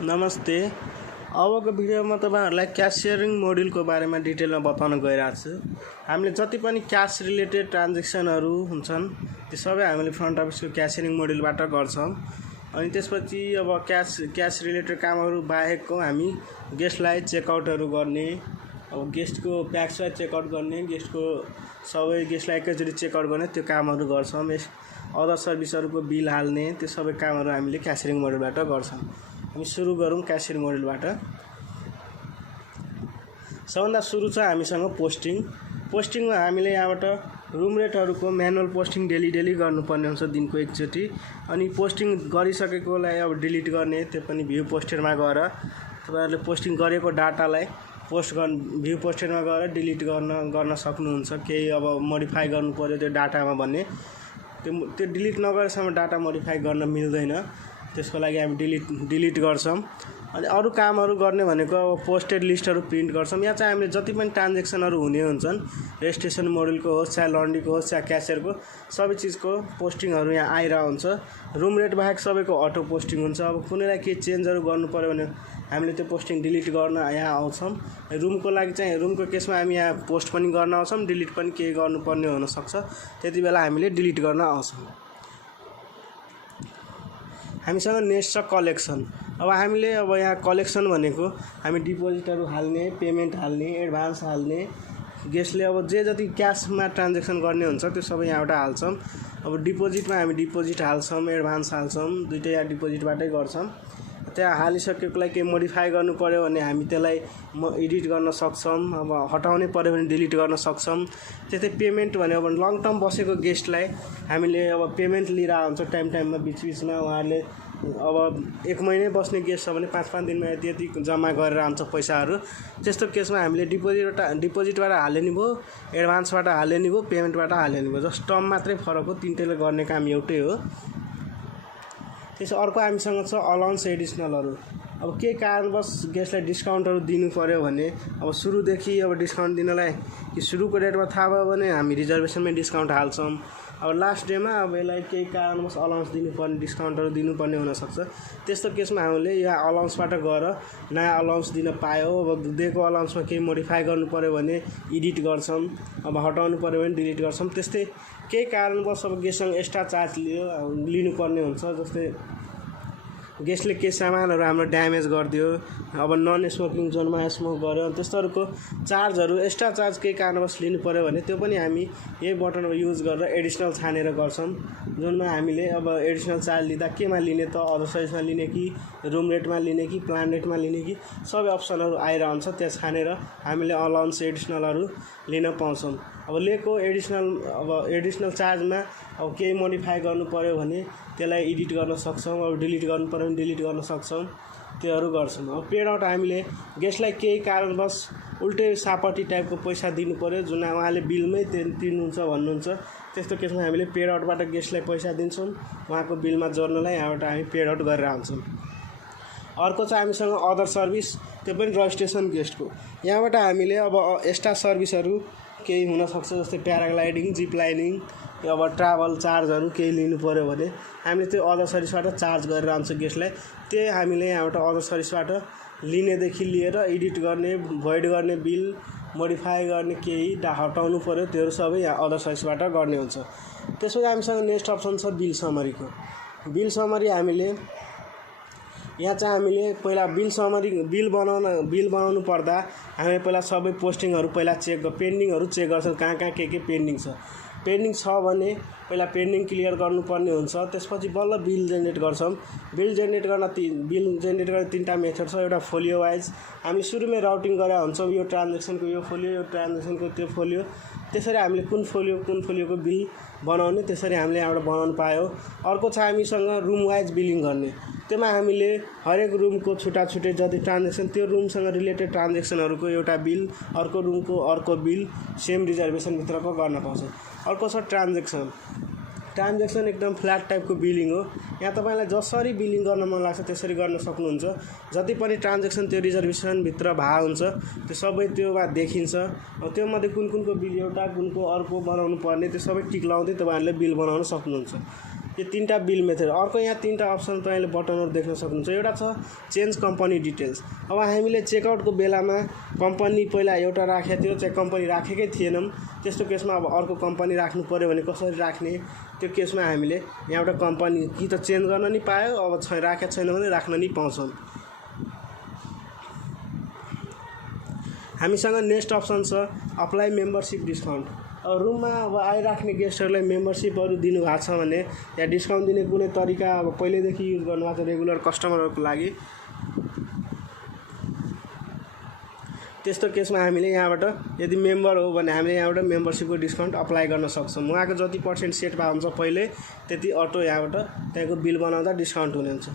नमस्ते। अबको भिडियोमा तपाईहरुलाई क्याश सेयरिङ मोड्युलको बारेमा डिटेलमा बताउन गइरहेको छु। हामीले जति पनि क्याश रिलेटेड ट्रान्ज्याक्सनहरु हुन्छन् त्यो सबै हामीले फ्रन्ट अफिसको क्याश सेयरिङ मोड्युलबाट गर्छौं। अनि त्यसपछि अब क्याश रिलेटेड कामहरु बाहेकको हामी गेस्टलाई चेकआउटहरु गर्ने, अब गेस्टको प्याक्सलाई चेकआउट गर्ने, गेस्टको सबै गेस्टलाई एकैचोटी चेकआउट गर्ने त्यो कामहरु गर्छौं। अदर सर्भिसहरुको बिल हाल्ने त्यो सबै कामहरु हामीले क्याश सेयरिङ मोड्युलबाट गर्छौं। हामी सुरु गरौँ क्याश सेयरिङ मोड्युलबाट। सबभन्दा सुरु छ हामीसँग पोस्टिङमा हामीले यहाँबाट रुम रेटहरुको म्यानुअल पोस्टिङ डेली गर्नुपर्ने हुन्छ दिनको एकचोटी। अनि पोस्टिङ गरिसकेकोलाई अब डिलिट गर्ने, त्यो पनि भ्यू पोस्टेडमा गएर तपाईहरुले पोस्टिङ गरेको डाटालाई भ्यू पोस्टेडमा गएर डिलिट गर्न सक्नुहुन्छ। केही अब मोडिफाई गर्नु पर्यो त्यो डाटामा भन्ने, त्यो डिलिट नगरेसम्म डाटा मोडिफाई गर्न मिल्दैन। त्यसको लागि हामी डिलिट गर्छौं। अनि अरु कामहरु गर्ने भनेको अब पोस्टेड लिस्टहरु प्रिन्ट गर्छौं। यहाँ चाहिँ हामीले जति पनि ट्रान्ज्याक्सनहरु हुने हुन्छन्, रेजिस्ट्रेसन मोड्युलको होस् चाहे लन्ड्रीको होस् चाहे क्यासियरको, सबै चीजको पोस्टिङहरु यहाँ आइरा हुन्छ। रुम रेट बाहेक सबैको अटो पोस्टिङ हुन्छ। अब कुनैलाई केही चेन्जहरु गर्नु पर्यो भने हामीले त्यो पोस्टिङ डिलिट गर्न यहाँ आउँछौं। रुमको लागि चाहिँ रुमको केसमा हामी यहाँ पोस्ट पनि गर्न आउँछौं, डिलिट पनि केही गर्नुपर्ने हुन सक्छ, त्यतिबेला हामीले डिलिट गर्न आउँछौं। हामीसँग नेक्स्ट छ कलेक्सन। अब हामीले यहाँ कलेक्सन भनेको हामी डिपोजिटहरु हाल्ने, पेमेन्ट हाल्ने, एडभान्स हाल्ने, गेस्टले अब जे जति क्याशमा ट्रान्ज्याक्सन गर्ने हुन्छ त्यो सबै यहाँबाट हाल्छौं। अब डिपोजिटमा हामी डिपोजिट हाल्छौं, एडभान्स हाल्छौं, दुईटै यहाँ डिपोजिटबाटै गर्छौं। त्यहाँ हालिसकेकोलाई केही मोडिफाई गर्नु पर्यो भने हामी त्यसलाई एडिट गर्न सक्छौं। अब हटाउनै पर्यो भने डिलिट गर्न सक्छौं। त्यस्तै पेमेन्ट भने अब लङ टर्म बसेको गेस्टलाई हामीले अब पेमेन्ट लिइरा हुन्छ टाइममा बीचमा उहाँहरूले अब 1 महिना बस्ने गेस्ट छ भने 5-5 दिनमा यति जम्मा गरेर आउँछ पैसाहरु। त्यस्तो केसमा हामीले डिपोजिटबाट हाल्ने नि भो, एडभान्सबाट हाल्ने नि भो, पेमेन्टबाट हाल्ने नि भो, जस्ट टर्म मात्रै फरक हो, तीनटैले गर्ने काम एउटै हो। त्यसो अर्को हामीसँग छ अलाउन्स एडिसनलहरु। अब के कारणवश गेस्टलाई डिस्काउन्टहरु दिनु पर्यो भने अब सुरुदेखि अब डिस्काउन्ट दिनलाई कि सुरुको रेटमा थाहा भयो भने हामी रिजर्भेसनमै डिस्काउन्ट हाल्छौं। अब लास्ट डेमा अब यसलाई केही कारणवश अलाउन्स दिनुपर्ने, डिस्काउन्टहरु दिनुपर्ने हुन सक्छ। त्यस्तो केसमा हामीले यहाँ अलाउन्सबाट गएर नयाँ अलाउन्स दिन पायो। अब दिएको अलाउन्समा केही मोडिफाई गर्नु पर्यो भने एडिट गर्छौं, अब हटाउनु पर्यो भने डिलिट गर्छौं। त्यस्तै केही कारणवश अब गेस्टसँग एक्स्ट्रा चार्ज लिनुपर्ने हुन्छ। जस्तै गेस्टले केही सामानहरु हाम्रो ड्यामेज गरिदियो, अब नन स्मोकिङ जोनमा स्मोक गर्यो, त्यस्तोहरुको चार्जहरु एक्स्ट्रा चार्ज केही कारणवश लिनु पर्यो भने त्यो पनि हामी यही बटनमा युज गरेर एडिसनल छानेर गर्छौं। जुनमा हामीले अब एडिसनल चार्ज लिँदा केमा लिने त, अदर सर्भिसमा लिने कि रुम रेटमा लिने कि प्लान रेटमा लिने कि, सबै अप्सनहरु आइरहन्छ। त्यहाँ छानेर हामीले अलाउन्स एडिसनलहरु लिन पाउँछौं। अब लिएको एडिसनल चार्जमा अब केही मोडिफाई गर्नु पर्यो भने त्यसलाई एडिट गर्न सक्छौं। अब डिलिट गर्नु पर्यो भने डिलिट गर्न सक्छौं, त्योहरु गर्छौं। अब पेड आउट हामीले गेस्टलाई केही कारणवश उल्टै सापटी टाइपको पैसा दिनु पर्यो जुन उहाँले बिलमै तिर्नुहुन्छ भन्नुहुन्छ, त्यस्तो केसमा हामीले पेड आउटबाट गेस्टलाई पैसा दिन्छौं। उहाँको बिलमा जोड्नलाई यहाँबाट हामी पेड आउट गरेर आउँछौं। अर्को चाहिँ हामीसँग अदर सर्भिस, त्यो पनि रजिस्ट्रेसन गेस्टको। यहाँबाट हामीले अब एक्स्ट्रा सर्भिसहरु केही हुन सक्छ, जस्तै प्याराग्लाइडिङ, जिप लाइनिङ, अब ट्राभल चार्जहरु केही लिनु पर्यो भने हामीले त्यो अदर सर्भिसबाट चार्ज गरेर आउँछ गेस्टलाई। त्यो हामीले यहाँबाट अदर सर्भिसबाट लिनेदेखि लिएर एडिट गर्ने, भोइड गर्ने, बिल मोडिफाई गर्ने, केही हटाउनु पर्यो, त्योहरु सबै यहाँ अदर सर्भिसबाट गर्ने हुन्छ। त्यसपछि हामीसँग नेक्स्ट अप्सन छ बिल समरीको। बिल समरी हामीले यहाँ चाहिँ हामीले पहिला बिल बनाउनु पर्दा हामीले पहिला सबै पोस्टिङहरु पहिला पेन्डिङहरु चेक गर्छौं, कहाँ के पेन्डिङ छ। पेन्डिङ छ भने पहिला पेन्डिङ क्लियर गर्नुपर्ने हुन्छ। त्यसपछि बल्ल बिल जेनेरेट गर्छौं। बिल जेनेरेट गर्न तीनटा मेथड छ। एउटा फोलियो वाइज हामी सुरुमै राउटिङ गरेर हुन्छौं, यो ट्रान्ज्याक्सनको यो फोलियो, यो ट्रान्ज्याक्सनको त्यो फोलियो, त्यसरी हामीले कुन फोलियोको बिल बनाउने, त्यसरी हामीले यहाँबाट बनाउन पायो। अर्को छ हामीसँग रुम वाइज बिलिङ गर्ने। त्यसमा हामीले हरेक रुमको छुट्टै जति ट्रान्ज्याक्सन, त्यो रुमसँग रिलेटेड ट्रान्ज्याक्सनहरुको एउटा बिल, अर्को रुमको अर्को बिल सेम रिजर्भेसन भित्रको गर्न पाउँछ। अर्को छ ट्रान्ज्याक्सन एकदम फ्ल्याट टाइपको बिलिङ हो। यहाँ तपाईलाई जसरी बिलिङ गर्न मन लाग्छ त्यसरी गर्न सक्नुहुन्छ। जति पनि ट्रान्ज्याक्सन त्यो रिजर्भेसन भित्र भा हुन्छ त्यो सबै त्योमा देखिन्छ। त्यो मध्ये कुनको बिल एउटा कुनको अर्को बनाउनु पर्ने त्यो सबै टिक लाउँदै तपाईहरुले बिल बनाउन सक्नुहुन्छ। यो 3टा बिल मेथड। अर्को यहाँ 3टा अप्सन तपाईँले बटनहरू देख्न सक्नुहुन्छ। एउटा छ चेन्ज कम्पनी डिटेल्स। अब हामीले चेकआउटको बेलामा कम्पनी पहिला एउटा राखेको थियो, चाहिँ कम्पनी राखेकै थिएनौँ, त्यस्तो केसमा अब अर्को कम्पनी राख्नु पऱ्यो भने कसरी राख्ने, त्यो केसमा हामीले यहाँबाट कम्पनी कि त चेन्ज गर्न नि पायो, अब राखेको छैन भने राख्न नि पाउँछौँ। हामीसँग नेक्स्ट अप्सन छ अप्लाई मेम्बरसिप डिस्काउन्ट। अब रुममा अब आइराख्ने गेस्टहरूलाई मेम्बरसिपहरू दिनुभएको छ भने या डिस्काउन्ट दिने कुनै तरिका अब पहिल्यैदेखि युज गर्नुभएको छ रेगुलर कस्टमरहरूको लागि, त्यस्तो केसमा हामीले यहाँबाट यदि मेम्बर हो भने हामीले यहाँबाट मेम्बरसिपको डिस्काउन्ट अप्लाई गर्न सक्छौँ। उहाँको जति % सेट भएको हुन्छ पहिले त्यति अटो यहाँबाट त्यहाँको बिल बनाउँदा डिस्काउन्ट हुने हुन्छ।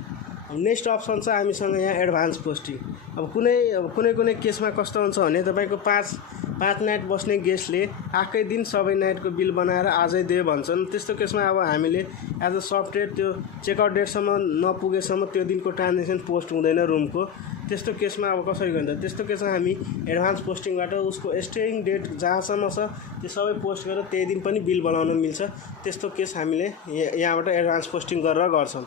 नेक्स्ट अप्सन छ हामीसँग यहाँ एडभान्स पोस्टिङ। अब कुनै केसमा कस्तो हुन्छ भने तपाईँको 5 नाइट बस्ने गेस्टले आएकै दिन सबै नाइटको बिल बनाएर आजै दे भन्छन्। त्यस्तो केसमा अब हामीले एज अ सफ्टवेयर त्यो चेकआउट डेटसम्म नपुगेसम्म त्यो दिनको ट्रान्जेक्सन पोस्ट हुँदैन रुमको। त्यस्तो केसमा अब कसरी गरिन्छ, त्यस्तो केसमा हामी एडभान्स पोस्टिङबाट उसको स्टेइङ डेट जहाँसम्म छ त्यो सबै पोस्ट गरेर त्यही दिन पनि बिल बनाउन मिल्छ। त्यस्तो केस हामीले यहाँबाट एडभान्स पोस्टिङ गरेर गर्छौँ।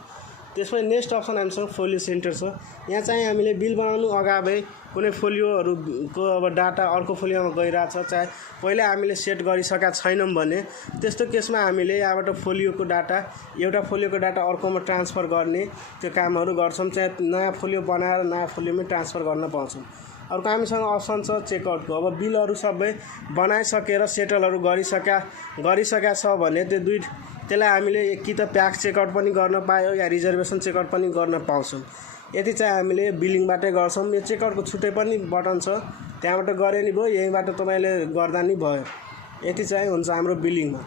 त्यसपछि नेक्स्ट अप्सन हामीसँग फोलियो सेन्टर छ। यहाँ चाहिँ हामीले बिल बनाउनु अगावै कुनै फोलियोहरूको अब डाटा अर्को फोलियोमा गइरहेछ, चाहे पहिला हामीले सेट गरिसकेका छैनौँ भने त्यस्तो केसमा हामीले यहाँबाट फोलियोको डाटा एउटा फोलियोको डाटा अर्कोमा ट्रान्सफर गर्ने त्यो कामहरू गर्छौँ, चाहे नयाँ फोलियो बनाएर नयाँ फोलियोमै ट्रान्सफर गर्न पाउँछौँ। अर्को हामीसँग अप्सन छ चेकआउटको। अब बिलहरू सबै बनाइसकेर सेटलहरू गरिसकेका छ भने त्यसलाई हामीले कि त प्याक चेकआउट पनि गर्न पायो या रिजर्भेसन चेकआउट पनि गर्न पाउँछौँ। यति चाहिँ हामीले बिलिङबाटै गर्छौँ। यो चेकआउटको छुट्टै पनि बटन छ, त्यहाँबाट गरे नि भयो, यहीँबाट तपाईँले गर्दा नि भयो। यति चाहिँ हुन्छ हाम्रो बिलिङमा।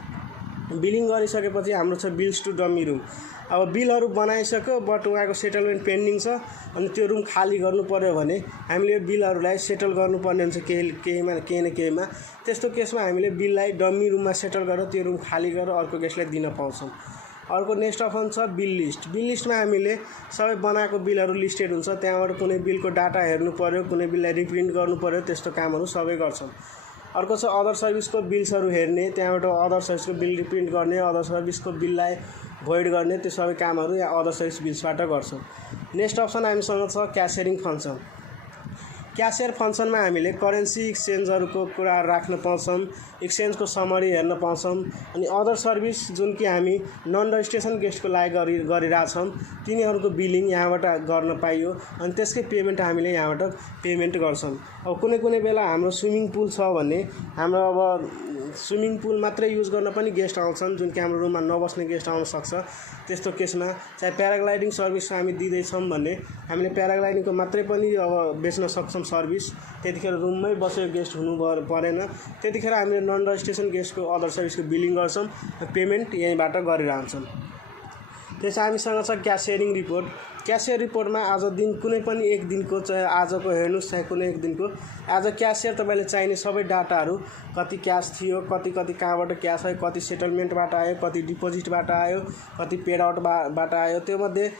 बिलिङ गरिसकेपछि हाम्रो छ बिल्स टु डमी रुम। अब बिलहरू बनाइसक्यो बट उहाँको सेटलमेन्ट पेन्डिङ छ अनि त्यो रुम खाली गर्नु पऱ्यो भने हामीले यो बिलहरूलाई सेटल गर्नुपर्ने हुन्छ केही न केहीमा। त्यस्तो केसमा हामीले बिललाई डमी रुममा सेटल गरेर त्यो रुम खाली गरेर अर्को गेस्टलाई दिन पाउँछौँ। अर्को नेक्स्ट अप्सन छ बिल लिस्ट। बिल लिस्टमा हामीले सबै बनाएको बिलहरू लिस्टेड हुन्छ, त्यहाँबाट कुनै बिलको डाटा हेर्नु पऱ्यो, कुनै बिललाई रिप्रिन्ट गर्नु पऱ्यो, त्यस्तो कामहरू सबै गर्छौँ। अर्को छ अदर सर्भिसको बिल्सहरू हेर्ने, त्यहाँबाट अदर सर्भिसको बिल रिप्रिन्ट गर्ने, अदर सर्भिसको बिललाई भोइड गर्ने, त्यो सबै कामहरू यहाँ अदर सर्भिस बिल्सबाट गर्छौँ। नेक्स्ट अप्सन हामीसँग छ cash sharing function. Cash share फङ्सनमा हामीले करेन्सी एक्सचेन्जहरूको कुराहरू राख्न पाउँछौँ, एक्सचेन्जको समरी हेर्न पाउँछौँ, अनि अदर सर्भिस जुन कि हामी नन रजिस्ट्रेसन गेस्टको लागि गरिरहेछौँ तिनीहरूको बिलिङ यहाँबाट गर्न पाइयो अनि त्यसकै पेमेन्ट हामीले यहाँबाट पेमेन्ट गर्छौँ। अब कुनै बेला हाम्रो स्विमिङ पुल छ भने हाम्रो अब स्विमिङ पुल मात्रै युज गर्न पनि गेस्ट आउँछन्, जुन कि हाम्रो रुममा नबस्ने गेस्ट आउन सक्छ। त्यस्तो केसमा चाहे प्याराग्लाइडिङ सर्भिस हामी दिँदैछौँ भने हामीले प्याराग्लाइडिङको मात्रै पनि अब बेच्न सक्छौँ सर्भिस, त्यतिखेर रुममै बसेको गेस्ट हुनु परेन। त्यतिखेर हामीले नन रजिस्ट्रेसन गेस्टको अदर सर्भिसको बिलिङ गर्छौँ, पेमेन्ट यहीँबाट गरिरहन्छौँ। त्यसपछि हामीसँग छ cash sharing report. Cash share रिपोर्टमा आज दिन कुनै पनि एक दिनको चाहे आजको हेर्नुहोस् चाहे कुनै एक दिनको आज क्यास सेयर तपाईँले चाहिने सबै डाटाहरू कति क्यास थियो, कति कहाँबाट क्यास आयो, कति सेटलमेन्टबाट आयो, कति डिपोजिटबाट आयो, कति पेड आउटबाट आयो, त्योमध्ये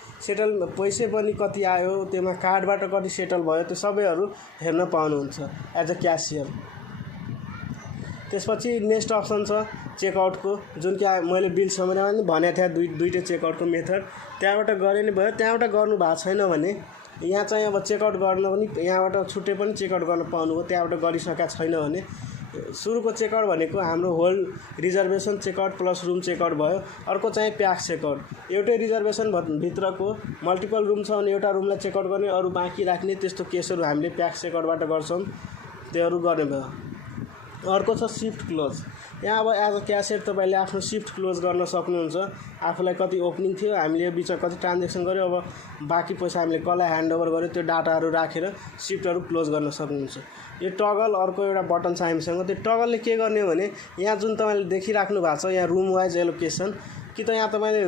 पैसै पनि कति आयो, त्योमा कार्डबाट कति सेटल भयो, त्यो सबैहरू हेर्न पाउनुहुन्छ एज अ क्यासियर। त्यसपछि नेक्स्ट अप्सन छ चेकआउटको, जुन कि मैले बिल समरीमा पनि भनेको थिएँ दुईवटै चेकआउटको मेथड, त्यहाँबाट गरे नि भयो। त्यहाँबाट गर्नु भएको छैन भने यहाँ चाहिँ अब चेकआउट गर्न पनि यहाँबाट छुट्टै पनि चेकआउट गर्न पाउनुभयो, त्यहाँबाट गरिसकेका छैन भने सुरुको चेकआउट भनेको हाम्रो whole reservation checkout plus room checkout भयो। अर्को चाहिँ प्याक चेकआउट, एउटै रिजर्भेसन भित्रको मल्टिपल रुम छ भने एउटा रुमलाई चेकआउट गर्ने अरू बाँकी राख्ने, त्यस्तो केसहरू हामीले प्याक चेकआउटबाट गर्छौँ, त्योहरू गर्ने भयो। अर्को छ सिफ्ट क्लोज। यहाँ अब एज अ क्यासियर तपाईँले आफ्नो सिफ्ट क्लोज गर्न सक्नुहुन्छ। आफूलाई कति ओपनिङ थियो, हामीले यो बिचमा कति ट्रान्जेक्सन गऱ्यो, अब बाँकी पैसा हामीले कसलाई ह्यान्डओभर गऱ्यो, त्यो डाटाहरू राखेर सिफ्टहरू क्लोज गर्न सक्नुहुन्छ। यो टगल अर्को एउटा बटन छ हामीसँग। त्यो टगलले के गर्ने भने यहाँ जुन तपाईँले देखिराख्नु भएको छ यहाँ रुम वाइज एलोकेसन, कि त यहाँ तपाईँले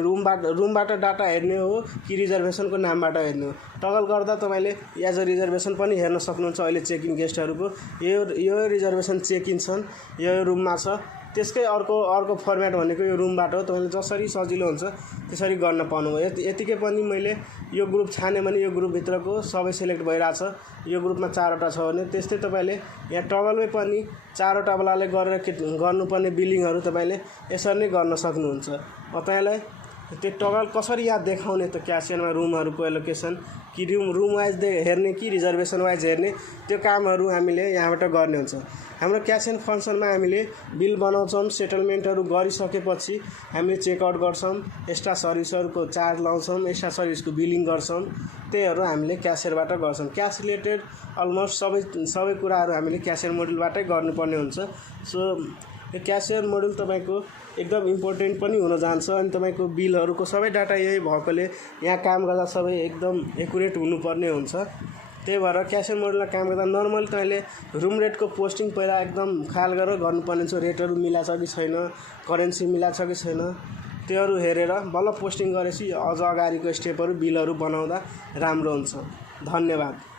रुमबाट डाटा हेर्ने हो कि रिजर्भेसनको नामबाट हेर्ने हो। टगल गर्दा तपाईँले एज अ रिजर्भेसन पनि हेर्न सक्नुहुन्छ। अहिले चेक इन गेस्टहरूको यो रिजर्भेसन चेक इन छन्, यो रुममा छ। त्यसकै अर्को फर्मेट भनेको यो रुमबाट हो, तपाईँले जसरी सजिलो हुन्छ त्यसरी गर्न पाउनुभयो। यतिकै पनि मैले यो ग्रुप छाने भने यो ग्रुपभित्रको सबै सिलेक्ट भइरहेछ, यो ग्रुपमा 4वटा छ भने त्यस्तै तपाईँले यहाँ टगलमै पनि 4वटा बेलाले गरेर गर्नुपर्ने बिलिङहरू तपाईँले यसरी नै गर्न सक्नुहुन्छ। तपाईँलाई त्यो टगल कसरी याद देखाउने त क्यासियरमा रुमहरूको एलोकेसन कि रुम वाइज हेर्ने कि रिजर्भेसन वाइज हेर्ने, त्यो कामहरू हामीले यहाँबाट गर्ने हुन्छ। हाम्रो क्यासियन फङ्सनमा हामीले बिल बनाउँछौँ, सेटलमेन्टहरू गरिसकेपछि हामीले चेकआउट गर्छौँ, एक्स्ट्रा सर्भिसहरूको चार्ज लाउँछौँ, एक्स्ट्रा सर्भिसको बिलिङ गर्छौँ, त्यहीहरू हामीले क्यासियरबाट गर्छौँ। क्यास रिलेटेड अलमोस्ट सबै कुराहरू हामीले क्यासियर मोड्युलबाटै गर्नुपर्ने हुन्छ। सो यो क्यासियर मोड्युल तपाईँको एकदम इम्पोर्टेन्ट पनि हुन जान्छ अनि तपाईँको बिलहरूको सबै डाटा यही भएकोले यहाँ काम गर्दा सबै एकदम एकुरेट हुनुपर्ने हुन्छ। त्यही भएर क्यासियर मोड्युलमा काम गर्दा नर्मली तपाईँले रुम रेटको पोस्टिङ पहिला एकदम ख्याल गरेर गर्नुपर्ने हुन्छ। रेटहरू मिलाएको छ कि छैन, करेन्सी मिलाएको छ कि छैन, त्योहरू हेरेर बल्ल पोस्टिङ गरेपछि अझ अगाडिको स्टेपहरू बिलहरू बनाउँदा राम्रो हुन्छ। धन्यवाद।